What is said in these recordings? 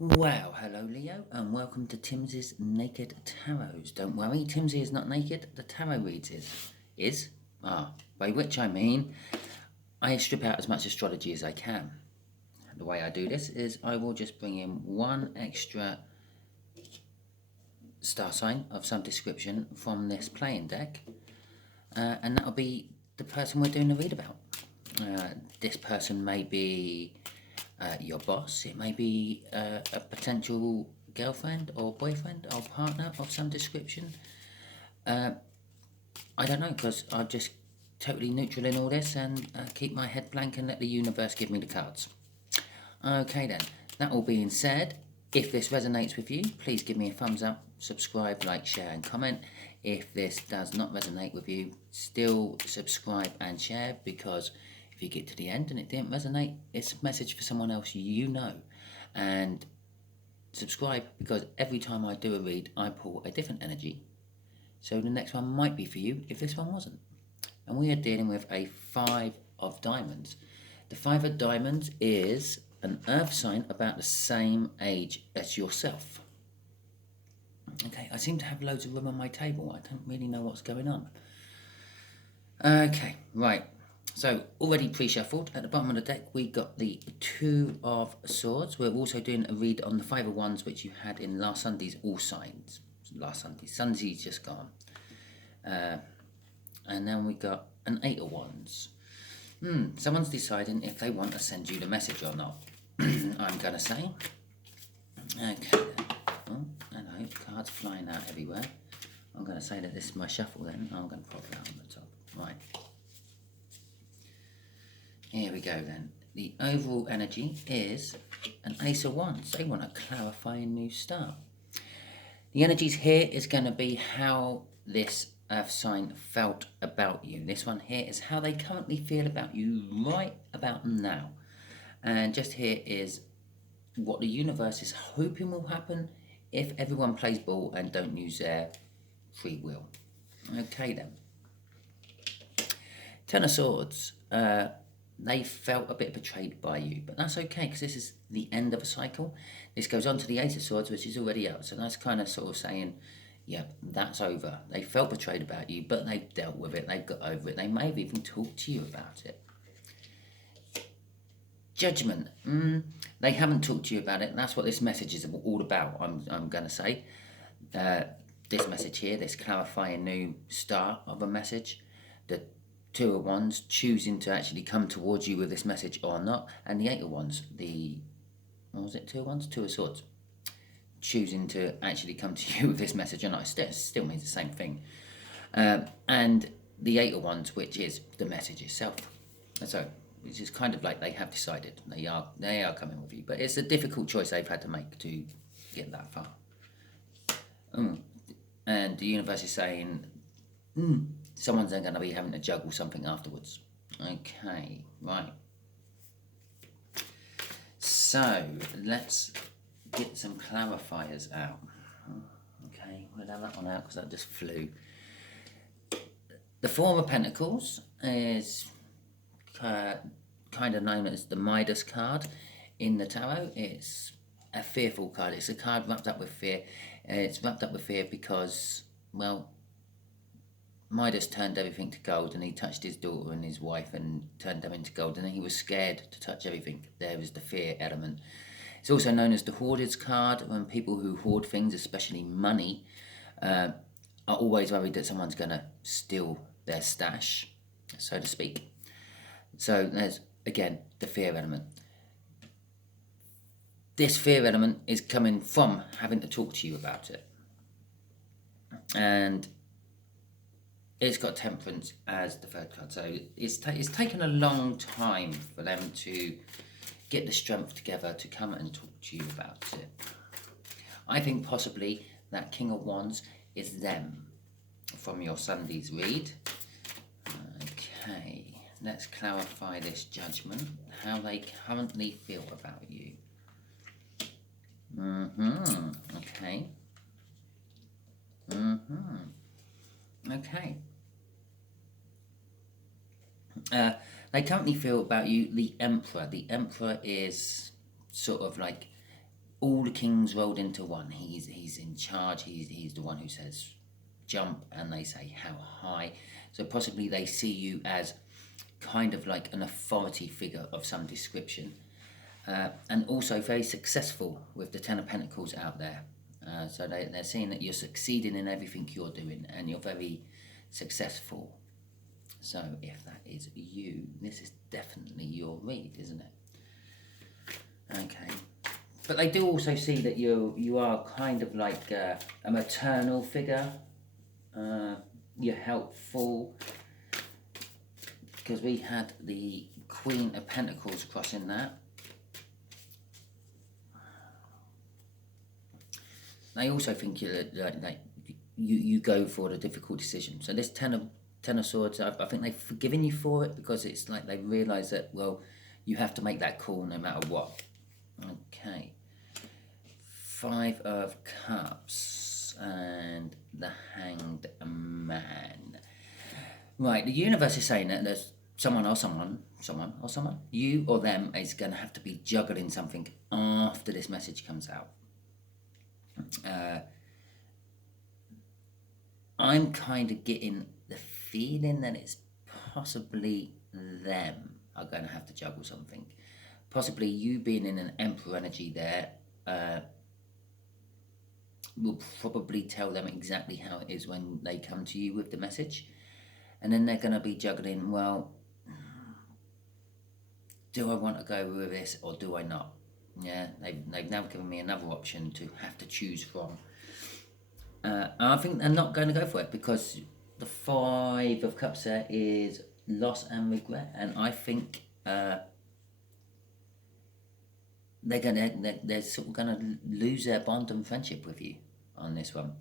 Well, hello Leo, and welcome to Timsy's Naked Tarots. Don't worry, Timsy is not naked, the tarot reads is. Is? By which I mean, I strip out as much astrology as I can. The way I do this is I will just bring in one extra star sign of some description from this playing deck, and that'll be the person we're doing the read about. This person may be your boss, it may be a potential girlfriend or boyfriend or partner of some description. I don't know, because I'm just totally neutral in all this and keep my head blank and let the universe give me the cards. Okay then, that all being said, if this resonates with you, please give me a thumbs up, subscribe, like, share and comment. If this does not resonate with you, still subscribe and share, because if you get to the end and it didn't resonate, it's a message for someone else you know. And subscribe, because every time I do a read, I pull a different energy. So the next one might be for you if this one wasn't. And we are dealing with a 5 of diamonds. The 5 of diamonds is an earth sign about the same age as yourself. Okay, I seem to have loads of room on my table. I don't really know what's going on. Okay, right. So, already pre-shuffled. At the bottom of the deck, we got the 2 of Swords. We're also doing a read on the 5 of Wands, which you had in last Sunday's All Signs. Sunday's just gone. And then we got an 8 of Wands. Someone's deciding if they want to send you the message or not. I'm going to say. Okay. Oh, hello. Cards flying out everywhere. I'm going to say that this is my shuffle then. I'm going to pop that on the top. Right. Here we go then. The overall energy is an Ace of Wands. They want a clarifying new start. The energies here is going to be how this earth sign felt about you. This one here is how they currently feel about you right about now. And just here is what the universe is hoping will happen if everyone plays ball and don't use their free will. Okay then. Ten of Swords. They felt a bit betrayed by you, but that's okay, because this is the end of a cycle. This goes on to the Eight of Swords, which is already out, so that's kind of sort of saying, yeah, that's over. They felt betrayed about you, but they've dealt with it, they've got over it. They may have even talked to you about it. Judgment. They haven't talked to you about it. That's what this message is all about, I'm going to say. This message here, this clarifying new start of a message, the 2 of Wands choosing to actually come towards you with this message or not, and the 8 of Wands, what was it, 2 of Wands? 2 of Swords, choosing to actually come to you with this message or not. It still means the same thing. And the 8 of Wands, which is the message itself. So it's just kind of like they have decided they are coming with you, but it's a difficult choice they've had to make to get that far. And the universe is saying, someone's then going to be having to juggle something afterwards. Okay, right. So let's get some clarifiers out. Okay, we'll have that one out because that just flew. The 4 of Pentacles is kind of known as the Midas card in the tarot. It's a fearful card. It's a card wrapped up with fear. It's wrapped up with fear because, well, Midas turned everything to gold, and he touched his daughter and his wife and turned them into gold, and he was scared to touch everything. There is the fear element. It's also known as the Hoarder's card, when people who hoard things, especially money, are always worried that someone's going to steal their stash, so to speak. So there's, again, the fear element. This fear element is coming from having to talk to you about it. And it's got Temperance as the 3rd card, so it's taken a long time for them to get the strength together to come and talk to you about it. I think possibly that King of Wands is them from your Sunday's read. Okay, let's clarify this Judgment, how they currently feel about you. Okay. Okay. They currently feel about you the Emperor. The Emperor is sort of like all the kings rolled into one. He's in charge. He's the one who says jump, and they say how high. So possibly they see you as kind of like an authority figure of some description, and also very successful with the Ten of Pentacles out there. So they're seeing that you're succeeding in everything you're doing, and you're very successful. So if that is you, this is definitely your read, isn't it? Okay. But they do also see that you are kind of like a maternal figure. You're helpful. Because we had the Queen of Pentacles crossing that. They also think you go for the difficult decision. So this Ten of Swords, I think they've forgiven you for it, because it's like they realise that, well, you have to make that call no matter what. Okay. Five of Cups and the Hanged Man. Right, the universe is saying that there's someone, you or them is going to have to be juggling something after this message comes out. I'm kind of getting the feeling that it's possibly them are going to have to juggle something. Possibly you being in an Emperor energy there will probably tell them exactly how it is when they come to you with the message. And then they're going to be juggling, well, do I want to go with this or do I not? Yeah, they've now given me another option to have to choose from. I think they're not going to go for it, because the Five of Cups there is loss and regret. And I think they're sort of going to lose their bond and friendship with you on this one.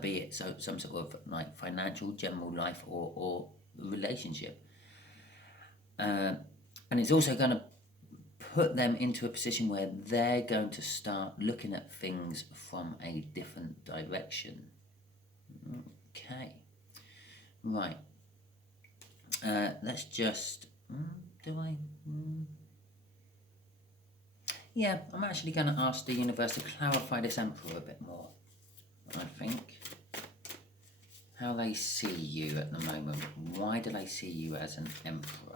Be it some sort of like financial, general life, or relationship. And it's also going to put them into a position where they're going to start looking at things from a different direction. Okay. Right. Let's just... Yeah, I'm actually going to ask the universe to clarify this Emperor a bit more. I think. How they see you at the moment. Why do they see you as an Emperor?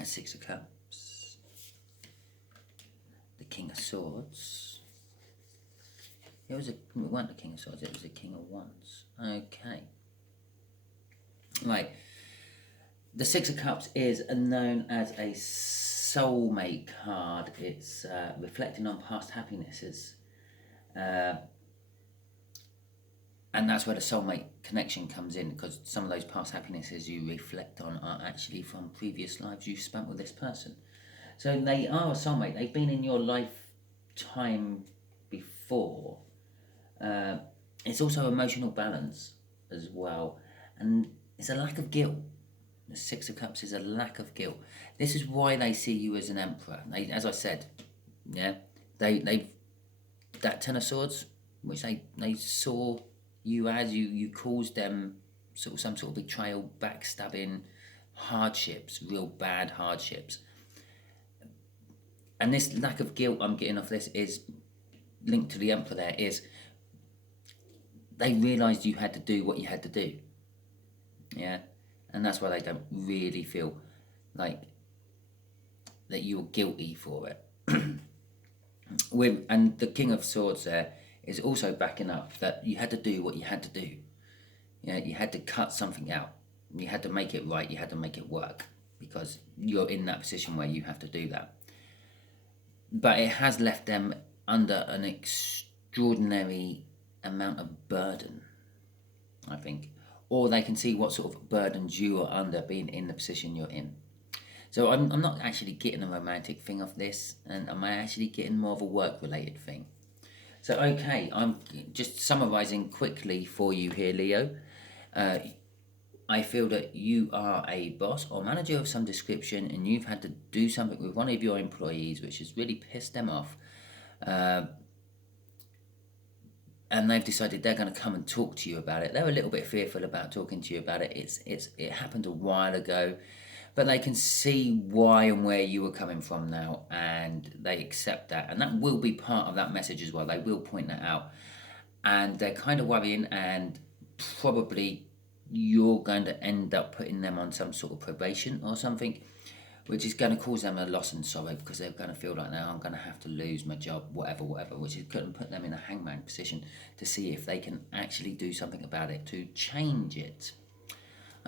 A Six of Cups. The King of Swords. It wasn't the King of Swords, it was the King of Wands. Okay. Right. The Six of Cups is known as a soulmate card. It's reflecting on past happinesses. And that's where the soulmate connection comes in, because some of those past happinesses you reflect on are actually from previous lives you spent with this person. So they are a soulmate. They've been in your lifetime before. It's also emotional balance as well. And it's a lack of guilt. The Six of Cups is a lack of guilt. This is why they see you as an Emperor. They, as I said, yeah, they that Ten of Swords, which they saw you as, you caused them some sort of betrayal, backstabbing, hardships, real bad hardships. And this lack of guilt I'm getting off this is linked to the Emperor there, is they realised you had to do what you had to do. Yeah. And that's why they don't really feel like that you're guilty for it. And the King of Swords there is also backing up that you had to do what you had to do. Yeah, you had to cut something out. You had to make it right. You had to make it work, because you're in that position where you have to do that. But it has left them under an extraordinary amount of burden, I think. Or they can see what sort of burdens you are under being in the position you're in. So I'm not actually getting a romantic thing off this, and I'm actually getting more of a work-related thing. So, okay, I'm just summarising quickly for you here, Leo. I feel that you are a boss or manager of some description, and you've had to do something with one of your employees which has really pissed them off. And they've decided they're going to come and talk to you about it. They're a little bit fearful about talking to you about it. It happened a while ago, but they can see why and where you were coming from now, and they accept that, and that will be part of that message as well. They will point that out, and they're kind of worrying, and probably you're going to end up putting them on some sort of probation or something, which is going to cause them a loss and sorrow, because they're going to feel like, now I'm going to have to lose my job, whatever, which is going to put them in a hangman position to see if they can actually do something about it, to change it.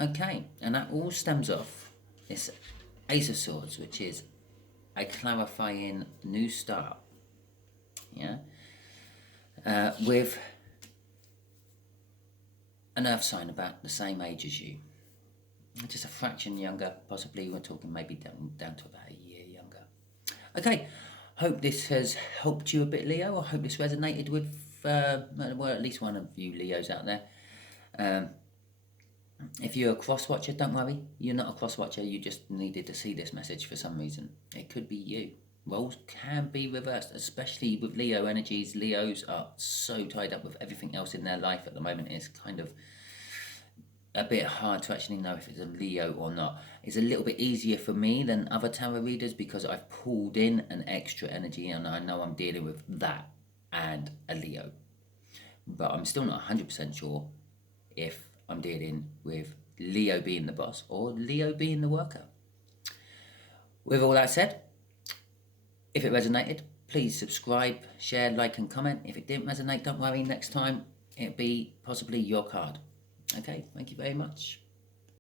Okay, and that all stems off this Ace of Swords, which is a clarifying new start. Yeah, with an earth sign about the same age as you, just a fraction younger, possibly we're talking maybe down to about a year younger. Okay, hope this has helped you a bit, Leo. I hope this resonated with, well, at least one of you Leos out there. If you're a cross-watcher, don't worry. You're not a cross-watcher. You just needed to see this message for some reason. It could be you. Roles can be reversed, especially with Leo energies. Leos are so tied up with everything else in their life at the moment. It's kind of a bit hard to actually know if it's a Leo or not. It's a little bit easier for me than other tarot readers because I've pulled in an extra energy and I know I'm dealing with that and a Leo. But I'm still not 100% sure if I'm dealing with Leo being the boss or Leo being the worker. With all that said, if it resonated, please subscribe, share, like and comment. If it didn't resonate, don't worry, next time it'll be possibly your card. Okay, thank you very much.